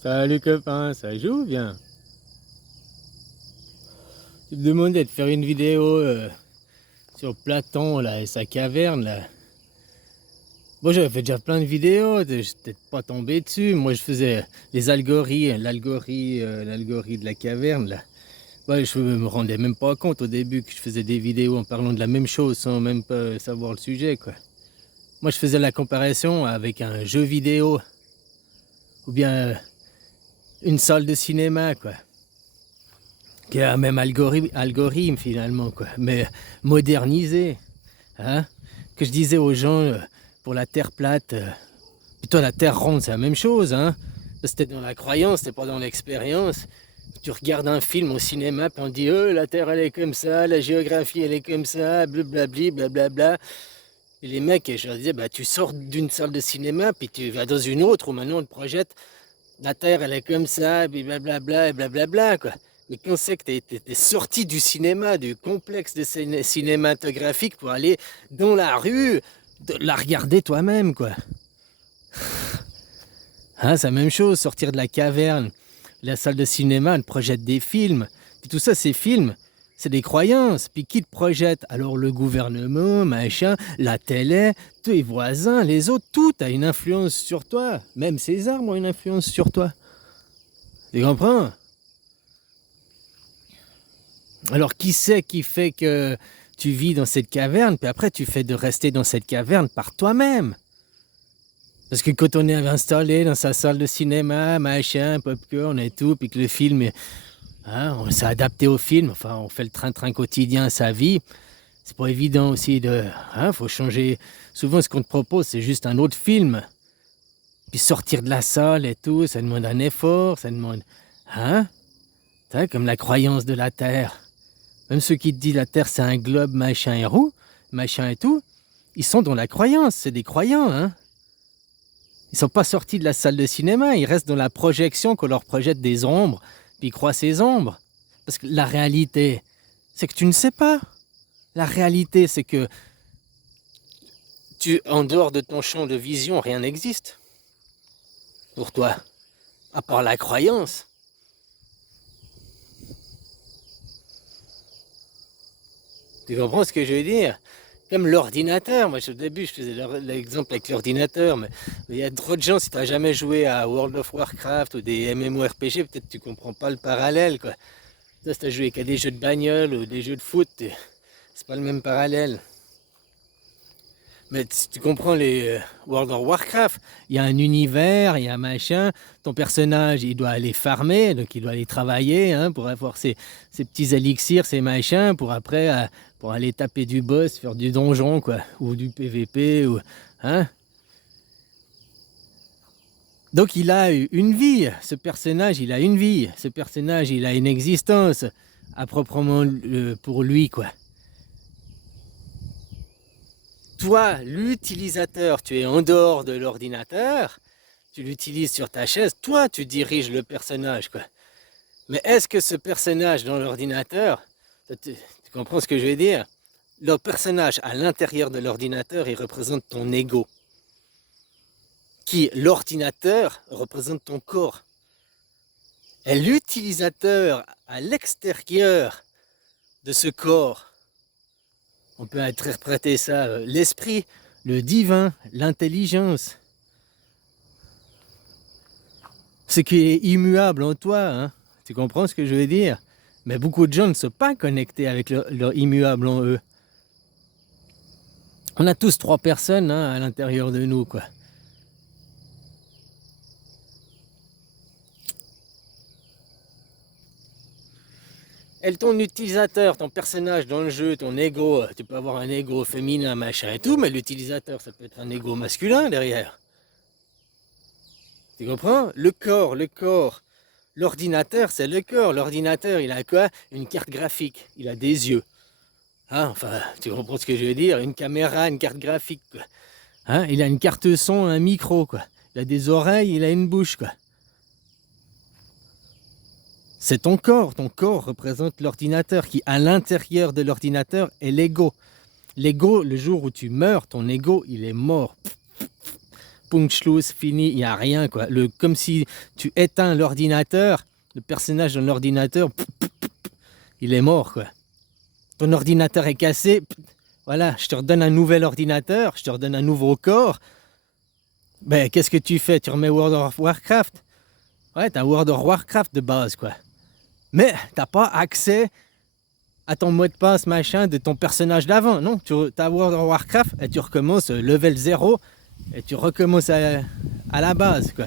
Salut copain, ça joue bien? Tu me demandais de faire une vidéo sur Platon là et sa caverne là. Moi j'avais fait déjà plein de vidéos, j'étais pas tombé dessus. Moi je faisais les l'algorithme de la caverne là. Ouais, je me rendais même pas compte au début que je faisais des vidéos en parlant de la même chose sans même pas savoir le sujet quoi. Moi je faisais la comparaison avec un jeu vidéo ou bien une salle de cinéma quoi. Qui est un même algorithme finalement, quoi, mais modernisé. Hein? Que je disais aux gens pour la Terre plate, plutôt la Terre ronde, c'est la même chose. Hein? C'était dans la croyance, c'était pas dans l'expérience. Tu regardes un film au cinéma, puis on dit la Terre elle est comme ça, la géographie elle est comme ça, blablabli, blablabla. Et les mecs, je leur disais, bah, tu sors d'une salle de cinéma, puis tu vas dans une autre où maintenant on te projette la Terre elle est comme ça, puis blablabla, et blablabla, quoi. Mais quand c'est que t'es sorti du cinéma, du complexe de cinématographique pour aller dans la rue, de la regarder toi-même, quoi. Hein, c'est la même chose, sortir de la caverne, la salle de cinéma, elle projette des films. Puis tout ça, ces films, c'est des croyances. Puis qui te projette? Alors le gouvernement, machin, la télé, tous les voisins, les autres, tout a une influence sur toi. Même ces armes ont une influence sur toi. Tu comprends? Alors qui c'est qui fait que tu vis dans cette caverne, puis après tu fais de rester dans cette caverne par toi-même? Parce que quand on est installé dans sa salle de cinéma, machin, popcorn et tout, puis que le film, on s'est adapté au film, enfin on fait le train-train quotidien à sa vie, c'est pas évident aussi de... faut changer. Souvent ce qu'on te propose c'est juste un autre film. Puis sortir de la salle et tout, ça demande un effort, ça demande... Comme la croyance de la Terre. Même ceux qui te disent la Terre c'est un globe machin et roux, machin et tout, ils sont dans la croyance, c'est des croyants, hein. Ils sont pas sortis de la salle de cinéma, ils restent dans la projection qu'on leur projette des ombres, puis ils croient ces ombres. Parce que la réalité, c'est que tu ne sais pas. La réalité, c'est que en dehors de ton champ de vision, rien n'existe. Pour toi. À part la croyance. Tu comprends ce que je veux dire? Comme l'ordinateur, moi au début je faisais l'exemple avec l'ordinateur, mais il y a trop de gens, si tu n'as jamais joué à World of Warcraft ou des MMORPG, peut-être tu comprends pas le parallèle, quoi. Ça, si tu as joué qu'à des jeux de bagnole ou des jeux de foot, c'est pas le même parallèle. Mais si tu comprends les World of Warcraft, il y a un univers, il y a un machin, ton personnage il doit aller farmer, donc il doit aller travailler pour avoir ses petits élixirs, ses machins, pour après, pour aller taper du boss, faire du donjon, quoi, ou du PVP, ou... Donc il a une vie, ce personnage il a une vie, ce personnage il a une existence à proprement pour lui, quoi. Toi, l'utilisateur, tu es en dehors de l'ordinateur, tu l'utilises sur ta chaise, toi tu diriges le personnage, quoi. Mais est-ce que ce personnage dans l'ordinateur, tu comprends ce que je veux dire? Le personnage à l'intérieur de l'ordinateur, il représente ton ego. L'ordinateur représente ton corps. Et l'utilisateur à l'extérieur de ce corps, on peut interpréter ça, l'esprit, le divin, l'intelligence. Ce qui est immuable en toi, hein. Tu comprends ce que je veux dire? Mais beaucoup de gens ne sont pas connectés avec leur immuable en eux. On a tous 3 personnes à l'intérieur de nous, quoi. Et ton utilisateur, ton personnage dans le jeu, ton ego, tu peux avoir un ego féminin, machin et tout, mais l'utilisateur, ça peut être un ego masculin derrière. Tu comprends? Le corps. L'ordinateur, c'est le corps. L'ordinateur, il a quoi? Une carte graphique. Il a des yeux. Enfin, tu comprends ce que je veux dire? Une caméra, une carte graphique, quoi. Il a une carte son, un micro, quoi. Il a des oreilles, il a une bouche, quoi. C'est ton corps représente l'ordinateur qui, à l'intérieur de l'ordinateur, est l'ego. L'ego, le jour où tu meurs, ton ego, il est mort. punch-loose, fini, il n'y a rien, quoi. Comme si tu éteins l'ordinateur, le personnage dans l'ordinateur, il est mort, quoi. Ton ordinateur est cassé, voilà, je te redonne un nouvel ordinateur, je te redonne un nouveau corps. Ben, qu'est-ce que tu fais? Tu remets World of Warcraft? Ouais, t'as World of Warcraft de base, quoi. Mais t'as pas accès à ton mot de passe, machin, de ton personnage d'avant. Non, tu as World of Warcraft et tu recommences level 0 et tu recommences à la base, quoi.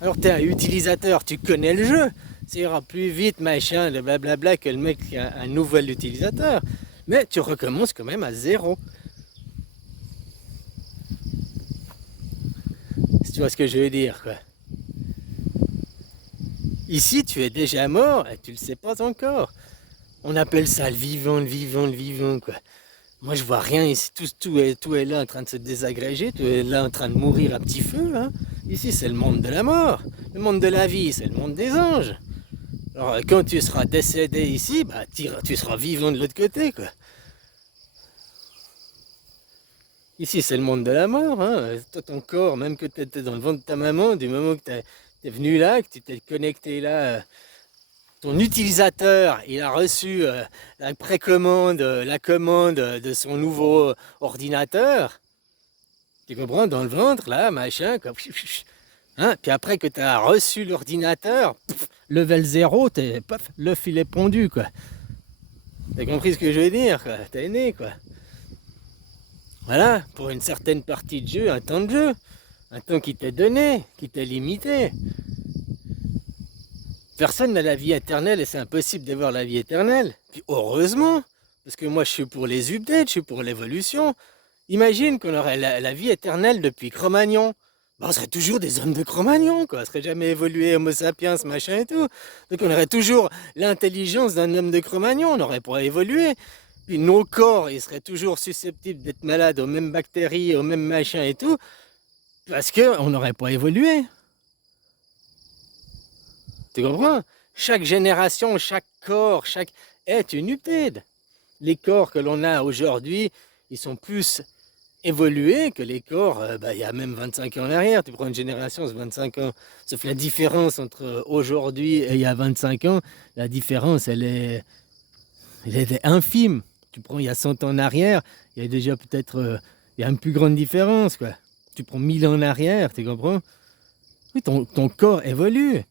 Alors t'es un utilisateur, tu connais le jeu, ça ira plus vite, machin, le blablabla, que le mec qui a un nouvel utilisateur. Mais tu recommences quand même à 0. Si tu vois ce que je veux dire, quoi. Ici, tu es déjà mort et tu le sais pas encore. On appelle ça le vivant, quoi. Moi, je vois rien ici. Tout est là en train de se désagréger, tout est là en train de mourir à petit feu. Hein. Ici, c'est le monde de la mort. Le monde de la vie, c'est le monde des anges. Alors, quand tu seras décédé ici, bah, tu seras vivant de l'autre côté, quoi. Ici, c'est le monde de la mort. Hein. Toi, ton corps, même que tu étais dans le ventre de ta maman, du moment que tu es venu là, que tu t'es connecté là, ton utilisateur, il a reçu la précommande, la commande de son nouveau ordinateur. Tu comprends, dans le ventre, là, machin, quoi. Hein, puis après que tu as reçu l'ordinateur, level 0, l'œuf il est pondu, quoi. T'as compris ce que je veux dire, quoi. T'es né, quoi. Voilà, pour une certaine partie de jeu, un temps de jeu. Un temps qui t'est donné, qui t'est limité. Personne n'a la vie éternelle et c'est impossible d'avoir la vie éternelle. Puis heureusement, parce que moi je suis pour les updates, je suis pour l'évolution. Imagine qu'on aurait la vie éternelle depuis Cro-Magnon. Ben, on serait toujours des hommes de Cro-Magnon, quoi. On serait jamais évolué Homo sapiens, machin et tout. Donc on aurait toujours l'intelligence d'un homme de Cro-Magnon, on n'aurait pas évolué. Puis nos corps, ils seraient toujours susceptibles d'être malades aux mêmes bactéries, aux mêmes machins et tout, parce qu'on n'aurait pas évolué. Tu comprends? Chaque génération, chaque corps, est une update. Les corps que l'on a aujourd'hui, ils sont plus évolués que les corps, il y a même 25 ans en arrière. Tu prends une génération, c'est 25 ans. Sauf la différence entre aujourd'hui et il y a 25 ans, la différence, elle est infime. Tu prends il y a 100 ans en arrière, il y a déjà peut-être il y a une plus grande différence, quoi. Tu prends 1000 ans en arrière, tu comprends? Oui, ton corps évolue.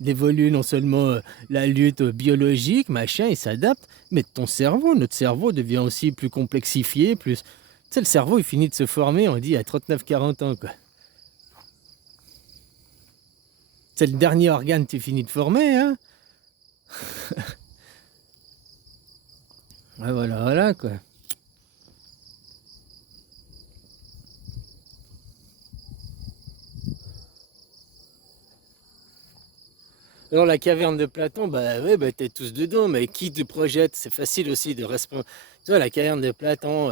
Il évolue non seulement la lutte biologique, machin, il s'adapte, mais ton cerveau, notre cerveau devient aussi plus complexifié, plus... Tu sais, le cerveau, il finit de se former, on dit, à 39-40 ans, quoi. C'est le dernier organe que tu finis de former, hein. Ouais, voilà, quoi. Alors la caverne de Platon, t'es tous dedans, mais qui te projette? C'est facile aussi de répondre. Tu vois, la caverne de Platon,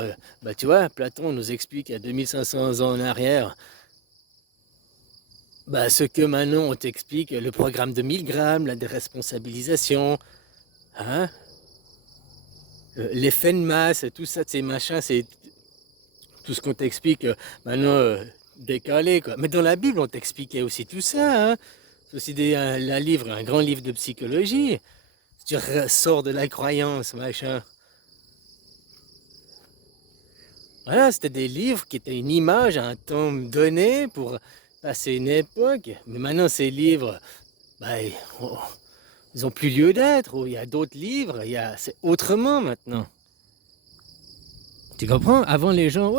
tu vois, Platon nous explique à 2500 ans en arrière, ce que maintenant on t'explique, le programme de Milgram, la déresponsabilisation, hein, l'effet de masse, tout ça, ces machins, c'est tout ce qu'on t'explique maintenant décalé, quoi. Mais dans la Bible, on t'expliquait aussi tout ça, hein. C'est aussi un grand livre de psychologie. Tu sors de la croyance, machin. Voilà, c'était des livres qui étaient une image à un temps donné pour passer une époque. Mais maintenant, ces livres, ils ont plus lieu d'être. Il y a d'autres livres, c'est autrement maintenant. Tu comprends? Avant, les gens,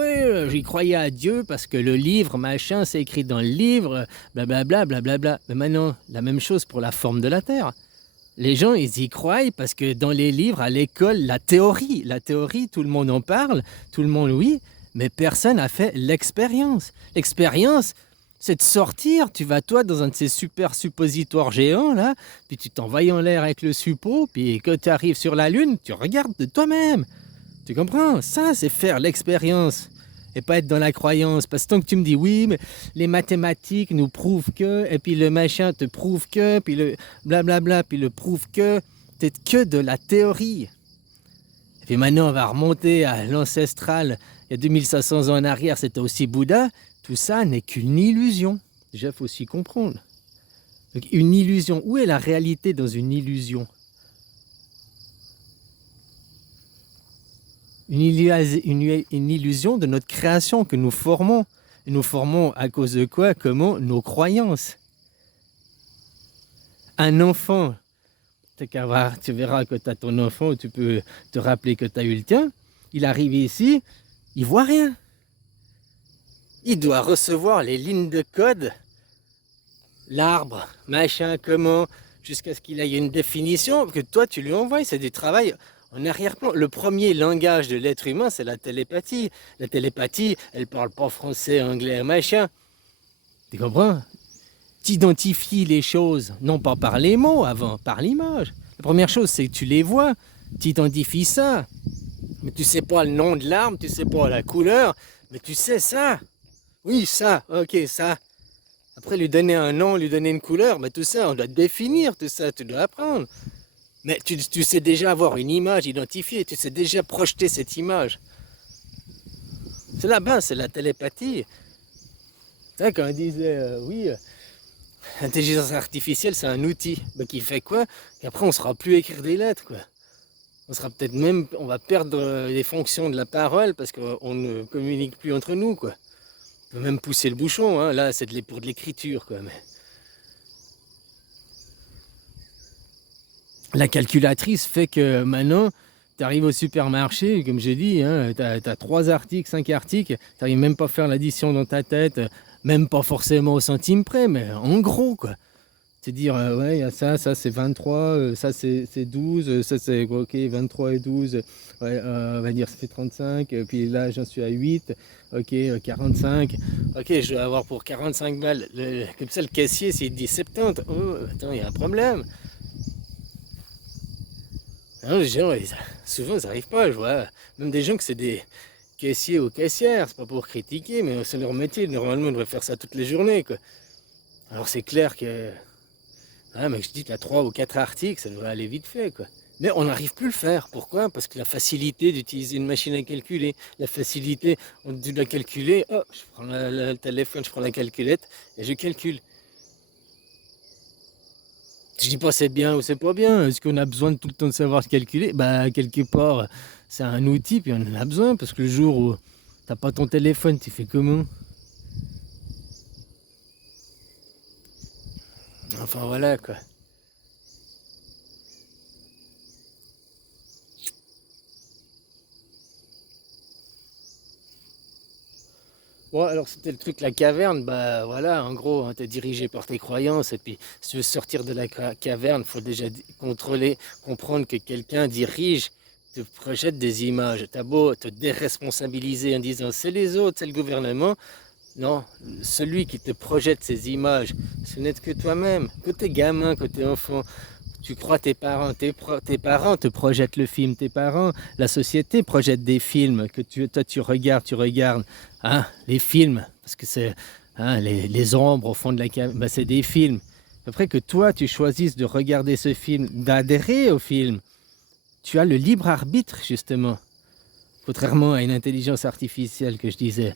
j'y croyais à Dieu parce que le livre, machin, c'est écrit dans le livre, blablabla. Mais maintenant, la même chose pour la forme de la Terre. Les gens, ils y croient parce que dans les livres, à l'école, la théorie, tout le monde en parle, tout le monde, oui, mais personne n'a fait l'expérience. L'expérience, c'est de sortir, tu vas toi dans un de ces super suppositoires géants, là, puis tu t'envoies en l'air avec le suppôt, puis quand tu arrives sur la Lune, tu regardes de toi-même. Tu comprends? Ça, c'est faire l'expérience et pas être dans la croyance. Parce que tant que tu me dis, oui, mais les mathématiques nous prouvent que, et puis le machin te prouve que, puis le blablabla, puis le prouve que, c'est que de la théorie. Et puis maintenant, on va remonter à l'ancestral. Il y a 2500 ans en arrière, c'était aussi Bouddha. Tout ça n'est qu'une illusion. Déjà, il faut s'y comprendre. Donc, une illusion. Où est la réalité dans une illusion? Une illusion de notre création que nous formons. Et nous formons à cause de quoi? Comment? Nos croyances. Un enfant, tu verras que tu as ton enfant, tu peux te rappeler que tu as eu le tien. Il arrive ici, il voit rien. Il doit recevoir les lignes de code, l'arbre, machin, comment, jusqu'à ce qu'il ait une définition, que toi tu lui envoies. C'est du travail en arrière-plan. Le premier langage de l'être humain, c'est la télépathie. La télépathie, elle parle pas français, anglais, machin. Tu comprends? Tu identifies les choses, non pas par les mots avant, par l'image. La première chose, c'est que tu les vois, tu identifies ça. Mais tu sais pas le nom de l'arbre, tu sais pas la couleur, mais tu sais ça. Oui, ça, ok, ça. Après, lui donner un nom, lui donner une couleur, mais tout ça, on doit définir tout ça, tu dois apprendre. Mais tu sais déjà avoir une image identifiée, tu sais déjà projeter cette image. C'est là-bas, c'est la télépathie. Tu sais, quand on disait, oui, l'intelligence artificielle, c'est un outil. Ben, qui fait quoi? Qu'après, on ne saura plus écrire des lettres, quoi. On sera peut-être même, on va perdre les fonctions de la parole parce qu'on ne communique plus entre nous, quoi. On peut même pousser le bouchon, hein. Là, c'est pour de l'écriture, quoi. Mais la calculatrice fait que maintenant, tu arrives au supermarché, comme j'ai dit, hein, tu as 3 articles, 5 articles, tu n'arrives même pas à faire l'addition dans ta tête, même pas forcément au centime près, mais en gros, quoi. C'est dire, ouais, il y a ça, ça c'est 23, ça c'est 12, ça c'est, ok, 23 et 12, ouais, on va dire ça fait 35, puis là j'en suis à 8, ok, 45, ok, je dois avoir pour 45 balles. Comme ça, le caissier, s'il dit 70, oh, attends, il y a un problème. Non, les gens, souvent, ils n'arrivent pas, je vois. Même des gens que c'est des caissiers ou caissières, c'est pas pour critiquer, mais c'est leur métier. Normalement, ils devraient faire ça toutes les journées, quoi. Alors, c'est clair que. Ah, mais je dis, tu as 3 ou 4 articles, ça devrait aller vite fait, quoi. Mais on n'arrive plus à le faire. Pourquoi? Parce que la facilité d'utiliser une machine à calculer, la facilité de la calculer, oh, je prends le téléphone, je prends la calculette et je calcule. Je dis pas c'est bien ou c'est pas bien. Est-ce qu'on a besoin de tout le temps de savoir se calculer? Bah, quelque part, c'est un outil, puis on en a besoin, parce que le jour où t'as pas ton téléphone, tu fais comment? Enfin voilà, quoi. Bon, alors c'était le truc, la caverne, bah voilà, en gros, hein, t'es dirigé par tes croyances, et puis si tu veux sortir de la caverne, il faut déjà contrôler, comprendre que quelqu'un dirige, te projette des images. T'as beau te déresponsabiliser en disant c'est les autres, c'est le gouvernement. Non, celui qui te projette ces images, ce n'est que toi-même. Quand t'es gamin, quand t'es enfant, tu crois tes parents, tes parents te projettent le film, tes parents, la société projette des films que toi tu regardes, hein, les films, parce que c'est hein, les ombres au fond de la cave, ben, c'est des films. Après que toi tu choisisses de regarder ce film, d'adhérer au film, tu as le libre arbitre justement, contrairement à une intelligence artificielle que je disais.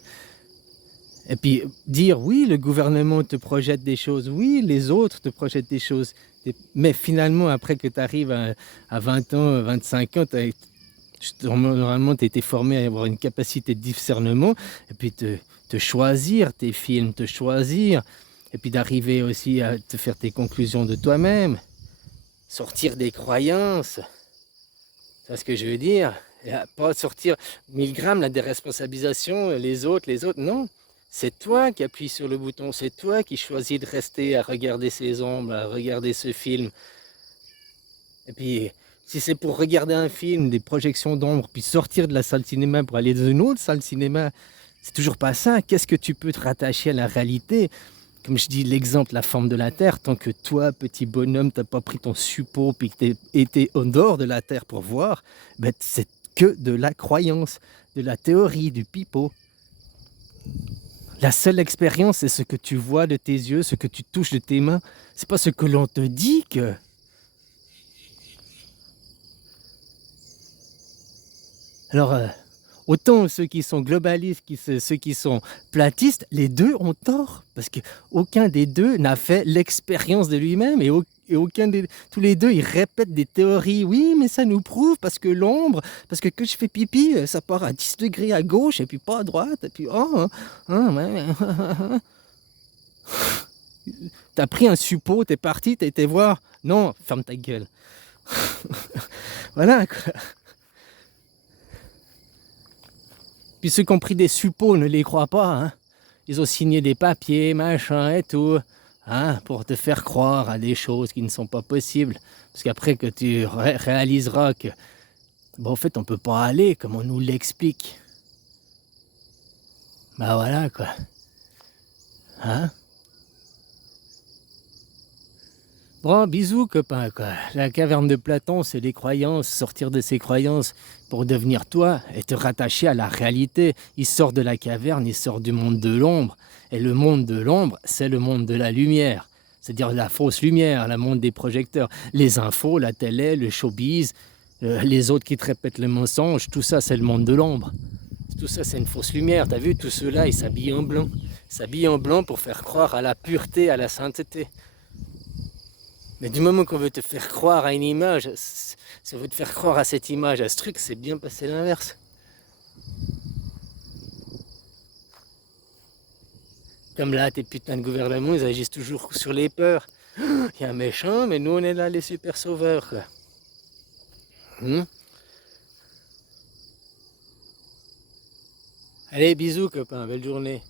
Et puis dire oui, le gouvernement te projette des choses, oui, les autres te projettent des choses, mais finalement, après que tu arrives à 20 ans, 25 ans, normalement, tu as été formé à avoir une capacité de discernement, et puis te choisir tes films, te choisir, et puis d'arriver aussi à te faire tes conclusions de toi-même, sortir des croyances, c'est ce que je veux dire, et pas sortir 1000 grammes, la déresponsabilisation, les autres, non. C'est toi qui appuies sur le bouton, c'est toi qui choisis de rester à regarder ces ombres, à regarder ce film. Et puis, si c'est pour regarder un film, des projections d'ombre, puis sortir de la salle de cinéma pour aller dans une autre salle de cinéma, c'est toujours pas ça. Qu'est-ce que tu peux te rattacher à la réalité? Comme je dis l'exemple, la forme de la Terre, tant que toi, petit bonhomme, t'as pas pris ton suppôt puis que t'es été en dehors de la Terre pour voir, ben c'est que de la croyance, de la théorie, du pipeau. La seule expérience, c'est ce que tu vois de tes yeux, ce que tu touches de tes mains. C'est pas ce que l'on te dit que. Alors, Autant ceux qui sont globalistes, ceux qui sont platistes, les deux ont tort. Parce qu'aucun des deux n'a fait l'expérience de lui-même et aucun des... Tous les deux, ils répètent des théories. Oui, mais ça nous prouve parce que l'ombre, parce que je fais pipi, ça part à 10 degrés à gauche et puis pas à droite. Et puis, ouais. T'as pris un suppôt, t'es parti, t'as été voir. Non, ferme ta gueule. Voilà, quoi. Puis ceux qui ont pris des suppôts, ne les croient pas, hein. Ils ont signé des papiers, machin et tout, hein, pour te faire croire à des choses qui ne sont pas possibles. Parce qu'après que tu réaliseras que, en fait, on peut pas aller comme on nous l'explique. Bah voilà, quoi. Hein? Bon, bisous, copain, quoi. La caverne de Platon, c'est les croyances, sortir de ses croyances pour devenir toi et te rattacher à la réalité. Il sort de la caverne, il sort du monde de l'ombre. Et le monde de l'ombre, c'est le monde de la lumière. C'est-à-dire la fausse lumière, le monde des projecteurs. Les infos, la télé, le showbiz, les autres qui te répètent le mensonge, tout ça, c'est le monde de l'ombre. Tout ça, c'est une fausse lumière. T'as vu, tout ceux-là, ils s'habillent en blanc. Ils s'habillent en blanc pour faire croire à la pureté, à la sainteté. Mais du moment qu'on veut te faire croire à une image, si on veut te faire croire à cette image, à ce truc, c'est bien passé l'inverse. Comme là, tes putains de gouvernements, ils agissent toujours sur les peurs. Il y a un méchant, mais nous, on est là, les super sauveurs, quoi. Allez, bisous, copain, belle journée.